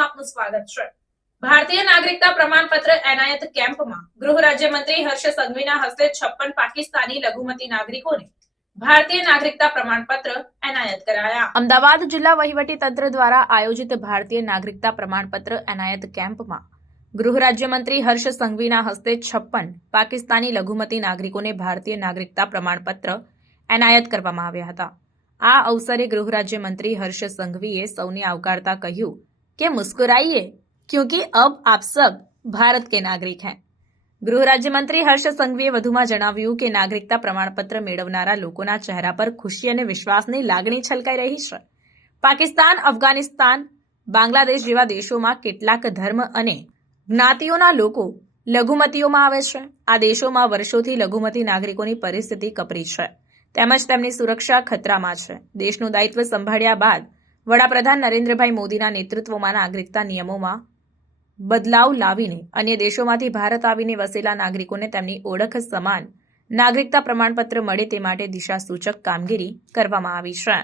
આપનું સ્વાગત છે. ભારતીય નાગરિકતા પ્રમાણપત્ર એનાયત કેમ્પમાં ગૃહ રાજ્યમંત્રી હર્ષ સંઘવીના હસ્તે છપ્પન પાકિસ્તાની લઘુમતી નાગરિકોને ભારતીય નાગરિકતા પ્રમાણપત્ર એનાયત કરાયા. અમદાવાદ જિલ્લા વહીવટી તંત્ર દ્વારા આયોજિત ભારતીય નાગરિકતા પ્રમાણપત્ર એનાયત કેમ્પમાં ગૃહ રાજ્યમંત્રી હર્ષ સંઘવીના હસ્તે છપ્પન પાકિસ્તાની લઘુમતી નાગરિકોને ભારતીય નાગરિકતા પ્રમાણપત્ર એનાયત કરવામાં આવ્યા હતા. આ અવસરે ગૃહરાજ્યમંત્રી હર્ષ સંઘવીએ સૌને આવકારતા કહ્યું કે મુસ્કુરાઈએ, ક્યુકી અબ આપ સબ ભારત કે નાગરિક હૈ. ગૃહ રાજ્યમંત્રી હર્ષ સંઘવીએ વધુમાં જણાવ્યું કે નાગરિકતા પ્રમાણપત્ર મેળવનારા લોકોના ચહેરા પર ખુશી અને વિશ્વાસની લાગણી છલકાઈ રહી છે. પાકિસ્તાન, અફઘાનિસ્તાન, બાંગ્લાદેશ જેવા દેશોમાં કેટલાક ધર્મ અને જ્ઞાતિઓના લોકો લઘુમતીઓમાં આવે છે. આ દેશોમાં વર્ષોથી લઘુમતી નાગરિકોની પરિસ્થિતિ કપરી છે. તેમજ તેમની સુરક્ષા ખતરામાં છે. દેશનું દાયિત્વ સંભાળ્યા બાદ વડાપ્રધાન નરેન્દ્રભાઈ મોદીના નેતૃત્વમાં નાગરિકતા નિયમોમાં બદલાવ લાવીને અન્ય દેશોમાંથી ભારત આવીને વસેલા નાગરિકોને તેમની ઓળખ સમાન નાગરિકતા પ્રમાણપત્ર મળે તે માટે દિશાસૂચક કામગીરી કરવામાં આવી છે.